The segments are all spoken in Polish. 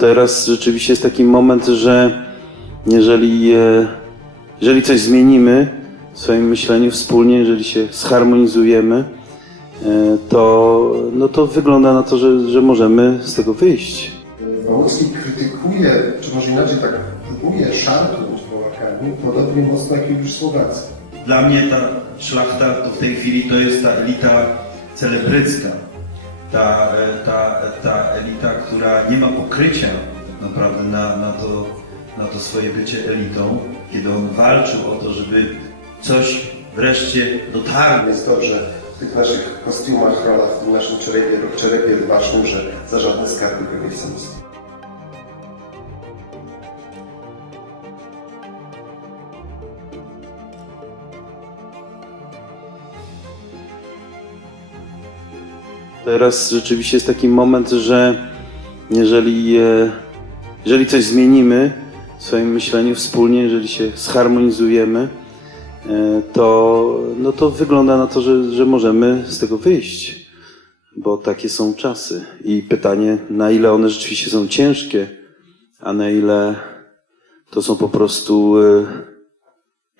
Teraz rzeczywiście jest taki moment, że jeżeli, e, jeżeli coś zmienimy w swoim myśleniu wspólnie, jeżeli się zharmonizujemy, e, to, no to wygląda na to, że, że możemy z tego wyjść. Wałocki krytykuje, czy może inaczej tak próbuje szarpnąć Polakami, podobnie mocno jak Juliusz Słowacji. Dla mnie ta szlachta to w tej chwili to jest ta elita celebrycka. Ta, e, ta, ta elita, która nie ma pokrycia naprawdę na, na, to, na to swoje bycie elitą, kiedy on walczył o to, żeby coś wreszcie dotarło. Jest dobrze w tych naszych kostiumach, rolach, w tym naszym czerepie, czerepie rybasznym, że za żadne skarby nie chcemy. Teraz rzeczywiście jest taki moment, że jeżeli, e, jeżeli coś zmienimy w swoim myśleniu wspólnie, jeżeli się zharmonizujemy, e, to, no to wygląda na to, że, że możemy z tego wyjść, bo takie są czasy. I pytanie, na ile one rzeczywiście są ciężkie, a na ile to są po prostu.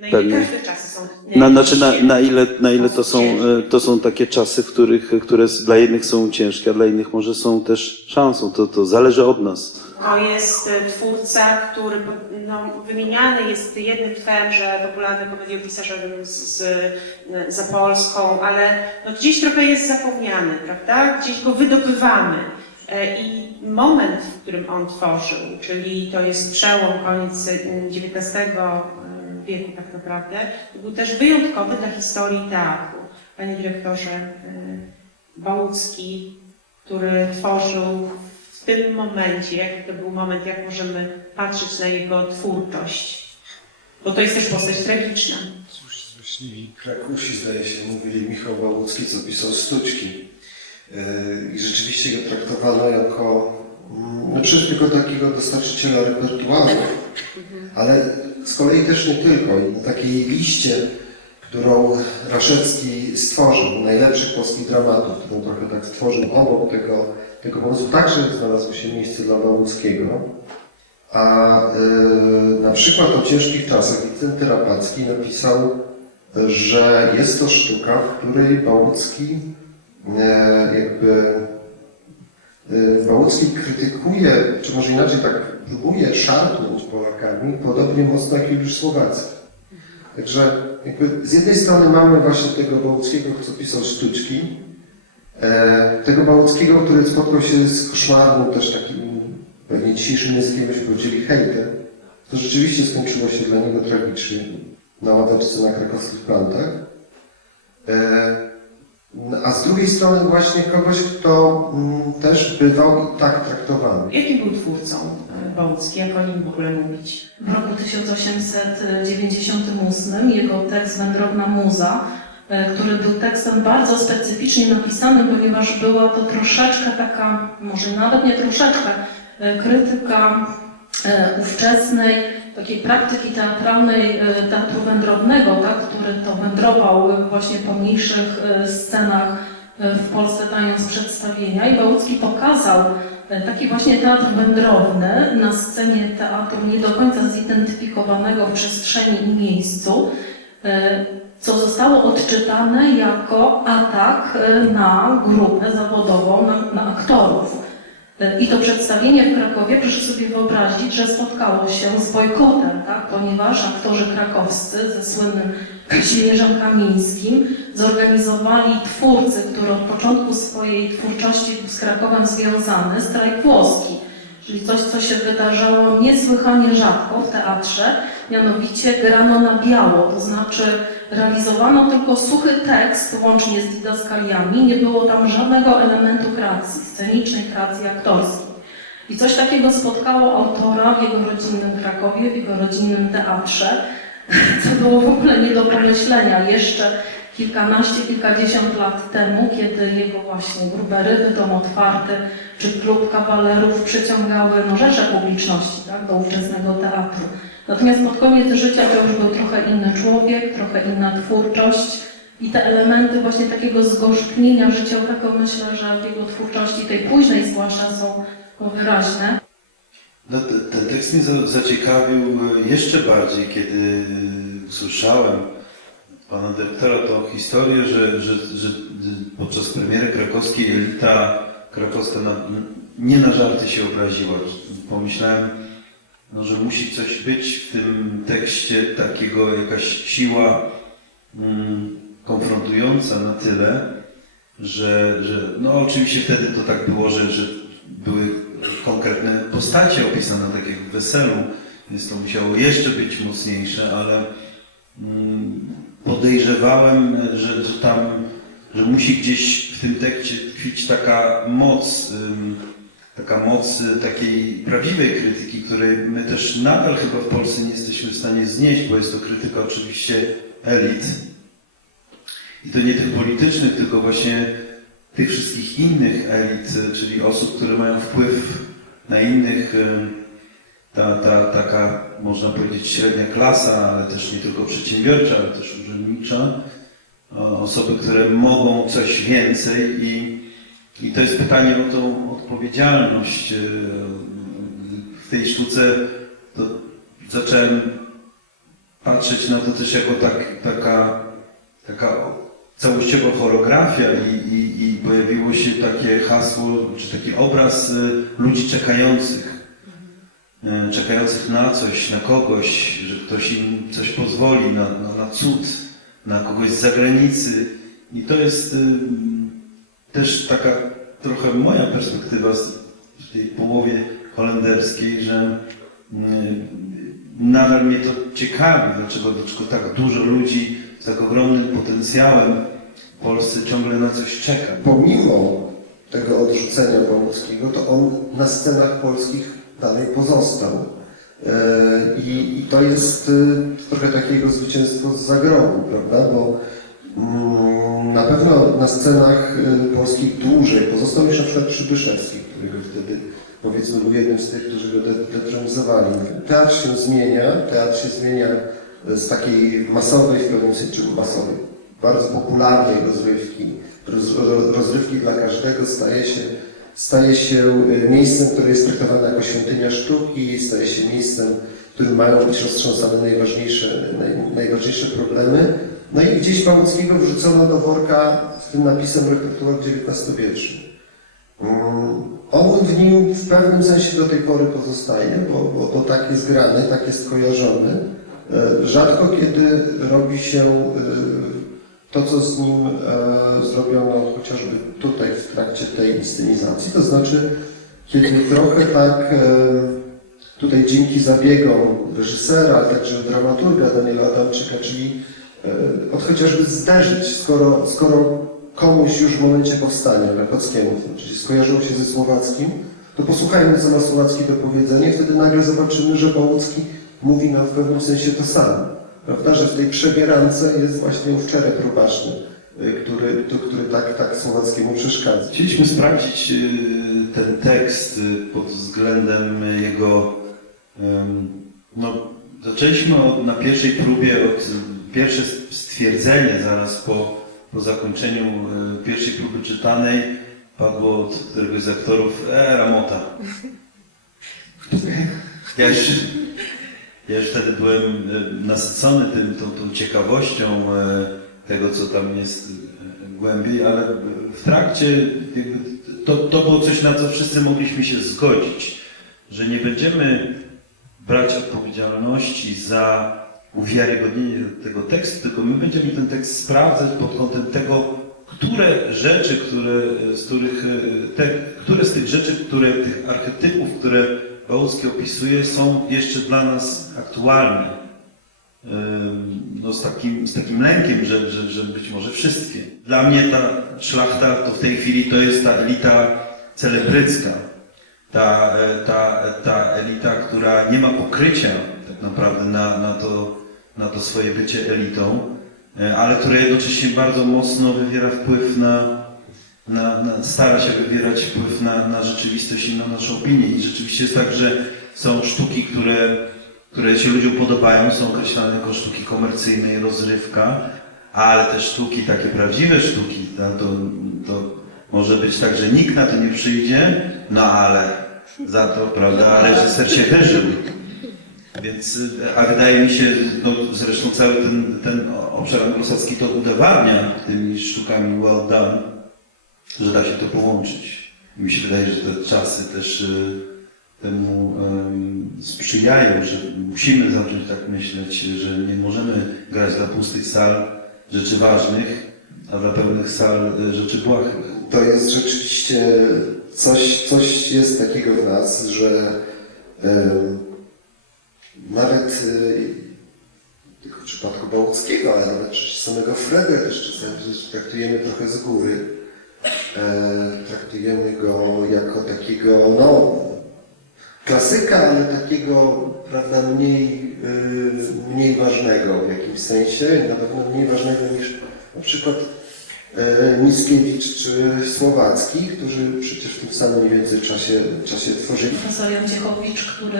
E, No i Pewnie. każde czasy są. Na, znaczy na, na, ile, na ile to Są e, to są takie czasy, w których, które dla jednych są ciężkie, a dla innych może są też szansą. To, to zależy od nas. To jest e, twórca, który no, wymieniany jest jednym w że popularny komediopisarzem z, z, za Polską, ale no, gdzieś trochę jest zapomniany, prawda? Gdzieś go wydobywamy. E, I moment, w którym on tworzył, czyli to jest przełom, koniec XIX wieku tak naprawdę, to był też wyjątkowy dla historii teatru. Panie dyrektorze, e, Bałucki, który tworzył w tym momencie, jaki to był moment, jak możemy patrzeć na jego twórczość. Bo to jest też postać tragiczna. Cóż, złośliwi Krakusi, zdaje się, mówili Michał Bałucki, co pisał Stuczki. Yy, I rzeczywiście go traktowano jako, mm, no przecież tylko takiego dostarczyciela repertuaru, ale z kolei też nie tylko. I na takiej liście, którą Raszewski stworzył, najlepszych polskich dramatów, którą trochę tak stworzył obok tego, tego pomysłu, także znalazło się miejsce dla Bałuckiego. A yy, na przykład o ciężkich czasach Wincenty Rapacki napisał, że jest to sztuka, w której Bałucki e, jakby Bałucki krytykuje, czy może inaczej tak próbuje szarpnąć Polakami, podobnie mocno jak Juliusz Słowacji. Także jakby z jednej strony mamy właśnie tego Bałuckiego, co pisał sztuczki, e, tego Bałuckiego, który spotkał się z koszmarnym też takim, pewnie dzisiejszym językiem byśmy powiedzieli hejtem, to rzeczywiście skończyło się dla niego tragicznie na ławeczce na krakowskich plantach. E, A z drugiej strony właśnie kogoś, kto mm, też bywał i tak traktowany. Jakim był twórcą e, Bałucki? Jak o nim w ogóle mówić? W roku 1898 jego tekst Wędrowna Muza, e, który był tekstem bardzo specyficznie napisanym, ponieważ była to troszeczkę taka, może nawet nie troszeczkę, e, krytyka e, ówczesnej takiej praktyki teatralnej e, teatru wędrownego, tak, który to wędrował e, właśnie po mniejszych e, scenach w Polsce dając przedstawienia i Bałucki pokazał taki właśnie teatr wędrowny na scenie teatru nie do końca zidentyfikowanego w przestrzeni i miejscu, co zostało odczytane jako atak na grupę zawodową, na, na aktorów. E, I to przedstawienie w Krakowie, proszę sobie wyobrazić, że spotkało się z bojkotem, tak? ponieważ aktorzy krakowscy ze słynnym Kazimierzem Kamińskim zorganizowali twórcy, który od początku swojej twórczości był z Krakowem związany, strajk włoski. Czyli coś, co się wydarzało niesłychanie rzadko w teatrze, mianowicie grano na biało, to znaczy realizowano tylko suchy tekst łącznie z didaskaliami, nie było tam żadnego elementu kreacji, scenicznej kreacji aktorskiej. I coś takiego spotkało autora w jego rodzinnym Krakowie, w jego rodzinnym teatrze, co było w ogóle nie do pomyślenia jeszcze kilkanaście, kilkadziesiąt lat temu, kiedy jego właśnie grube ryby, dom otwarty, czy klub kawalerów przyciągały no, rzesze publiczności tak, do ówczesnego teatru. Natomiast pod koniec życia to już był trochę inny człowiek, trochę inna twórczość i te elementy właśnie takiego zgorzknienia życiowego myślę, że w jego twórczości, tej późnej zwłaszcza, są wyraźne. No, te- ten tekst mnie za- zaciekawił e, jeszcze bardziej, kiedy e, usłyszałem od pana dyrektora tą historię, że, że, że podczas premiery krakowskiej elita krakowska na, nie na żarty się obraziła. Pomyślałem, no, że musi coś być w tym tekście takiego, jakaś siła mm, konfrontująca na tyle, że, że no oczywiście wtedy to tak było, że, że były konkretne postacie opisane, tak jak weselu, więc to musiało jeszcze być mocniejsze, ale mm, podejrzewałem, że, że tam, że musi gdzieś w tym tekście tkwić taka moc, taka moc y, takiej prawdziwej krytyki, której my też nadal chyba w Polsce nie jesteśmy w stanie znieść, bo jest to krytyka oczywiście elit. I to nie tych politycznych, tylko właśnie tych wszystkich innych elit, y, czyli osób, które mają wpływ na innych. y, Ta, ta taka, można powiedzieć, średnia klasa, ale też nie tylko przedsiębiorcza, ale też urzędnicza. Osoby, które mogą coś więcej i, i to jest pytanie o tą odpowiedzialność. y, W tej sztuce to zacząłem patrzeć na to też jako tak, taka, taka całościowa choreografia i, i, i pojawiło się takie hasło, czy taki obraz y, ludzi czekających. Y, Czekających na coś, na kogoś, że ktoś im coś pozwoli, na, na, na cud, na kogoś z zagranicy. I to jest też taka trochę moja perspektywa z tej połowie holenderskiej, że y, nadal mnie to ciekawi, dlaczego, dlaczego tak dużo ludzi z tak ogromnym potencjałem w Polsce ciągle na coś czeka. Pomimo tego odrzucenia Bołuckiego, to on na scenach polskich dalej pozostał. E, I, i to jest e, trochę takiego zwycięstwo z zagrobu, prawda? Bo mm, na pewno na scenach e, polskich dłużej pozostał jeszcze na przykład Przybyszewski, którego wtedy powiedzmy był jednym z tych, którzy go detronizowali. Teatr się zmienia, teatr się zmienia z takiej masowej, w pewnym sensie masowej, bardzo popularnej rozrywki, roz, ro- rozrywki dla każdego staje się, staje się y, miejscem, które jest traktowane jako świątynia sztuki, staje się miejscem, w którym mają być roztrząsane najważniejsze, naj, najważniejsze problemy. No i gdzieś Pałuckiego wrzucono do worka z tym napisem repertuar XIX-wieczny. Mm, On w nim w pewnym sensie do tej pory pozostaje, bo, bo, bo tak jest grany, tak jest kojarzony. E, Rzadko kiedy robi się e, to, co z nim e, zrobiono chociażby tutaj w trakcie tej inscenizacji, to znaczy kiedy trochę tak tutaj dzięki zabiegom reżysera, ale także dramaturga Daniela Adamczyka, czyli od chociażby zderzyć, skoro, skoro komuś już w momencie powstania Rakockiemu, czyli skojarzyło się ze Słowackim, to posłuchajmy, co ma Słowacki do powiedzenia wtedy nagle zobaczymy, że Bołucki mówi nam w pewnym sensie to samo. Prawda, że w tej przebierance jest właśnie ów czerep rubaczny, y, który, który tak, tak Słowackiemu przeszkadza. Chcieliśmy sprawdzić y, ten tekst pod względem jego. No, zaczęliśmy na pierwszej próbie od pierwsze stwierdzenie zaraz po, po zakończeniu y, pierwszej próby czytanej padło od któregoś z aktorów e, Ramota. Ja już, ja już wtedy byłem y, nasycony tym, tą, tą ciekawością y, tego, co tam jest głębiej, ale w trakcie to, to było coś, na co wszyscy mogliśmy się zgodzić, że nie będziemy brać odpowiedzialności za uwiarygodnienie tego tekstu, tylko my będziemy ten tekst sprawdzać pod kątem tego, które rzeczy, które, z których, e, te, które z tych rzeczy, które, tych archetypów, które Bałucki opisuje, są jeszcze dla nas aktualne. No, z, takim, z takim lękiem, że, że, że być może wszystkie. Dla mnie ta szlachta to w tej chwili to jest ta elita celebrycka. Ta, e, ta, ta elita, która nie ma pokrycia naprawdę na, na, to, na to swoje bycie elitą, e, ale która jednocześnie bardzo mocno wywiera wpływ na, na, na, stara się wywierać wpływ na, na rzeczywistość i na naszą opinię. I rzeczywiście jest tak, że są sztuki, które, które się ludziom podobają, są określane jako sztuki komercyjne rozrywka, ale te sztuki, takie prawdziwe sztuki, no to, to może być tak, że nikt na to nie przyjdzie, no ale za to, prawda, reżyser się wyżył. Więc, a wydaje mi się, no zresztą cały ten, ten obszar anglosaskim to udowadnia tymi sztukami well done, że da się to połączyć. Mi się wydaje, że te czasy też y, temu em, sprzyjają, że musimy zacząć tak myśleć, że nie możemy grać dla pustych sal rzeczy ważnych, a dla pełnych sal y, rzeczy błahych. To jest rzeczywiście coś, coś jest takiego w nas, że nawet y, tylko w przypadku Bałuckiego, ale nawet samego Freda też czasami traktujemy trochę z góry. E, traktujemy go jako takiego, no, klasyka, ale takiego, prawda, mniej, y, mniej ważnego w jakimś sensie, na pewno mniej ważnego niż na przykład Mickiewicz czy Słowacki, którzy przecież w tym samym mniej więcej czasie, czasie tworzyli. Profesor Jan Ciechowicz, który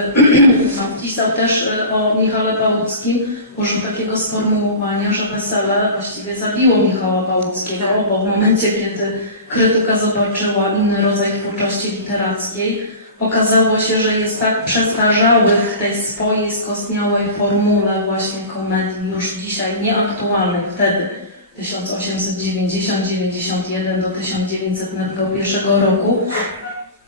pisał też e, o Michale Bałuckim, użył takiego sformułowania, że wesele właściwie zabiło Michała Bałuckiego, bo w momencie, kiedy krytyka zobaczyła inny rodzaj twórczości literackiej, okazało się, że jest tak przestarzały w tej swojej skostniałej formule właśnie komedii, już dzisiaj nieaktualnej wtedy, 1890-91 do 1901 roku,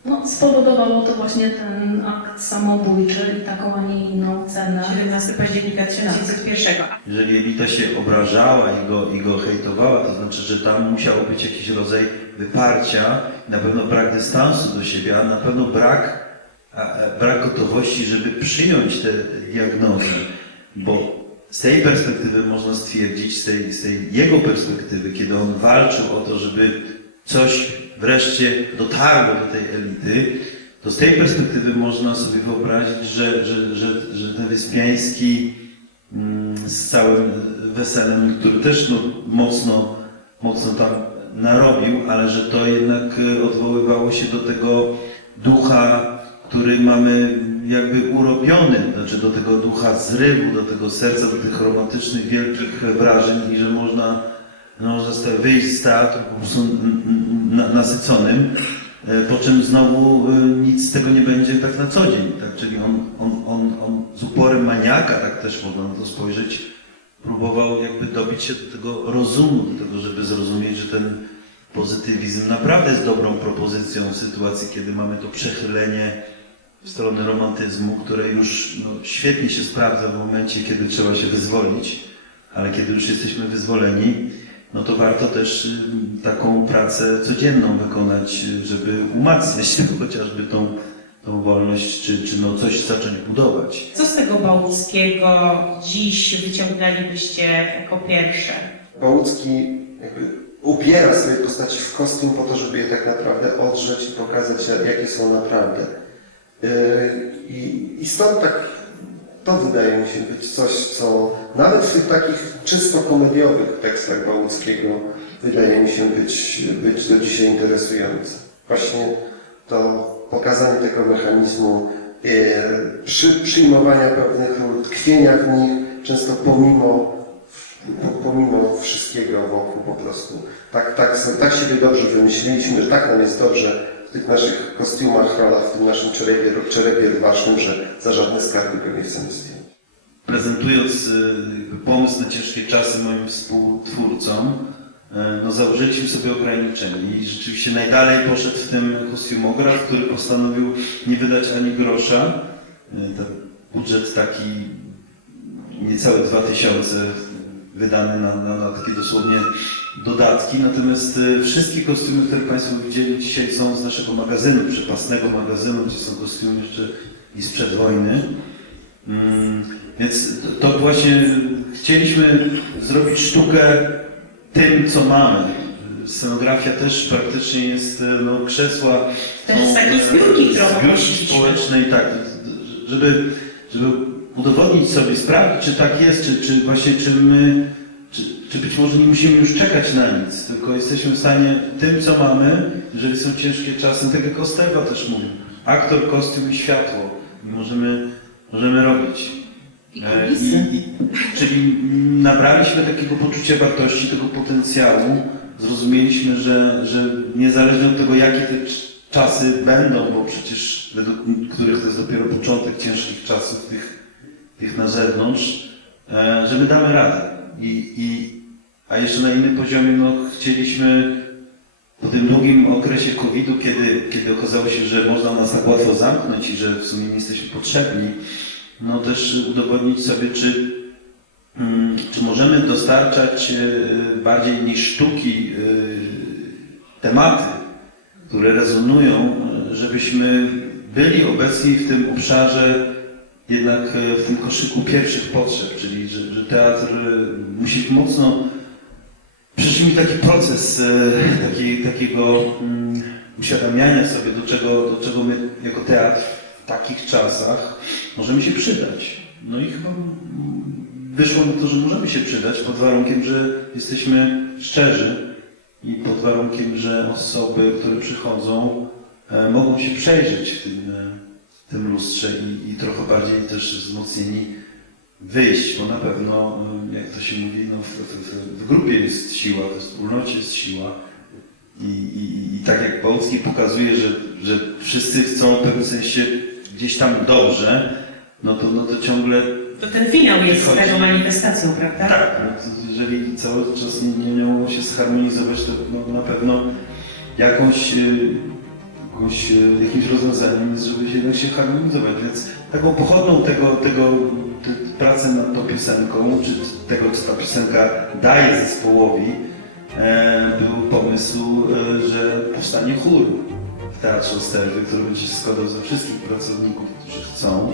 no, spowodowało to właśnie ten akt samobójczy i taką, a nie inną cenę. 17 października 1901. Jeżeli elita się obrażała i go, i go hejtowała, to znaczy, że tam musiał być jakiś rodzaj wyparcia, na pewno brak dystansu do siebie, a na pewno brak, a, a, brak gotowości, żeby przyjąć tę diagnozę. Bo z tej perspektywy można stwierdzić, z tej, z tej jego perspektywy, kiedy on walczył o to, żeby coś wreszcie dotarło do tej elity, to z tej perspektywy można sobie wyobrazić, że, że, że, że ten Wyspiański mm, z całym weselem, który też no, mocno, mocno tam narobił, ale że to jednak e, odwoływało się do tego ducha, który mamy jakby urobiony, znaczy do tego ducha zrywu, do tego serca, do tych romantycznych, wielkich wrażeń i że można, no, wyjść z teatru po prostu nasyconym, e, po czym znowu e, nic z tego nie będzie tak na co dzień, tak? czyli on, on, on, on z uporem maniaka, tak też można na to spojrzeć, próbował jakby dobić się do tego rozumu, do tego, żeby zrozumieć, że ten pozytywizm naprawdę jest dobrą propozycją w sytuacji, kiedy mamy to przechylenie w stronę romantyzmu, które już no, świetnie się sprawdza w momencie, kiedy trzeba się wyzwolić, ale kiedy już jesteśmy wyzwoleni, no to warto też y, taką pracę codzienną wykonać, y, żeby umacniać chociażby tą, tą wolność, czy, czy no coś zacząć budować. Co z tego Bałuckiego dziś wyciągnęlibyście jako pierwsze? Bałucki jakby ubiera swoje postaci w kostium po to, żeby je tak naprawdę odrzeć i pokazać, jakie są naprawdę. Yy, I, I stąd tak, to wydaje mi się być coś, co nawet w tych takich czysto komediowych tekstach Bałuckiego wydaje mi się być, być do dzisiaj interesujące. Właśnie to pokazanie tego mechanizmu yy, przy, przyjmowania pewnych ról, tkwienia w nich, często pomimo po- pomimo wszystkiego wokół po prostu. Tak, tak, tak siebie dobrze wymyśliliśmy, że tak nam jest dobrze w tych naszych kostiumach, rolach, w tym naszym czerepie, czerepie rwaszym, że za żadne skarby go nie chcemy zdjąć. Prezentując y, pomysł na ciężkie czasy moim współtwórcom, y, no założyliśmy sobie ograniczenie i rzeczywiście najdalej poszedł w tym kostiumograf, który postanowił nie wydać ani grosza. Y, Ten budżet taki niecałe 2000 wydany na, na, na takie dosłownie dodatki, natomiast y, wszystkie kostiumy, które Państwo widzieli dzisiaj są z naszego magazynu, przepasnego magazynu, gdzie są kostiumy jeszcze i sprzed wojny. Mm, Więc to, właśnie chcieliśmy zrobić sztukę tym, co mamy. Scenografia też praktycznie jest, e, no, krzesła. To jest są, takiej e, zbiórki, zbiórki społecznej, tak, żeby, żeby udowodnić sobie, sprawdzić, czy tak jest, czy, czy właśnie, czy my, czy, być może nie musimy już czekać na nic, tylko jesteśmy w stanie tym, co mamy, jeżeli są ciężkie czasy, tak jak Osterwa też mówił, aktor, kostium i światło. Możemy, możemy robić. I E. I, czyli nabraliśmy takiego poczucia wartości, tego potencjału. Zrozumieliśmy, że, że niezależnie od tego, jakie te cz- czasy będą, bo przecież według których to jest dopiero początek ciężkich czasów, tych, tych na zewnątrz, e, że my damy radę. I, i, a jeszcze na innym poziomie no, chcieliśmy po tym długim okresie COVID-u, kiedy, kiedy okazało się, że można nas tak łatwo zamknąć i że w sumie nie jesteśmy potrzebni, no też udowodnić sobie, czy, mm, czy możemy dostarczać e, bardziej niż sztuki e, tematy, które rezonują, e, żebyśmy byli obecni w tym obszarze, jednak w tym koszyku pierwszych potrzeb, czyli że, że teatr musi mocno mi taki proces e, taki, takiego mm, uświadamiania sobie, do czego, do czego my jako teatr w takich czasach możemy się przydać. No i chyba mm, wyszło na to, że możemy się przydać pod warunkiem, że jesteśmy szczerzy i pod warunkiem, że osoby, które przychodzą, e, mogą się przejrzeć w tym, e, tym lustrze i, i trochę bardziej też wzmocnieni wyjść, bo na pewno, y, jak to się mówi, no w, w, w, grupie jest siła, w wspólnocie jest siła. I, i, I tak jak Bałcki pokazuje, że, że wszyscy chcą w pewnym sensie gdzieś tam dobrze, no to, no to ciągle To ten finał jest Chodzi. tego manifestacją, prawda? tak, no jeżeli cały czas nie, nie miało się zharmonizować, to no, na pewno jakąś, y, jakąś, jakimś rozwiązaniem jest, żeby się jednak się harmonizować. Więc taką pochodną tego, tego pracy nad tą piosenką, czy tego, co ta piosenka daje zespołowi, e, był pomysł, e, że powstanie chór w Teatrze Osterwy, który będzie się składał ze wszystkich pracowników, którzy chcą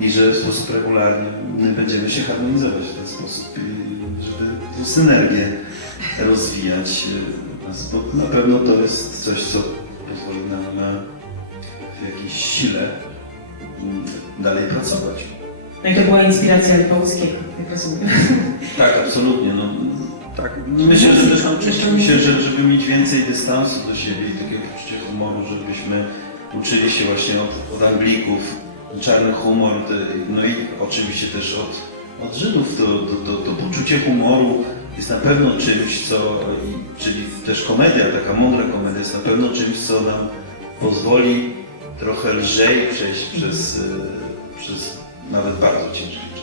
i że w sposób regularny my będziemy się harmonizować w ten sposób, żeby tę synergię rozwijać. e, Bo na pewno to jest coś, co pozwoli nam na w jakiejś sile dalej pracować. No i to była inspiracja Lipowskiego, jak rozumiem. Tak, absolutnie. No, tak. Myślę, że też nauczyliśmy się, że, żeby mieć więcej dystansu do siebie i takiego poczucia humoru, żebyśmy uczyli się właśnie od, od Anglików, czarny humor, no i oczywiście też od, od Żydów. To, to, to, to poczucie humoru jest na pewno czymś, co, czyli też komedia, taka mądra komedia jest na pewno czymś, co nam pozwoli trochę lżej przejść przez, e, przez nawet bardzo ciężkie.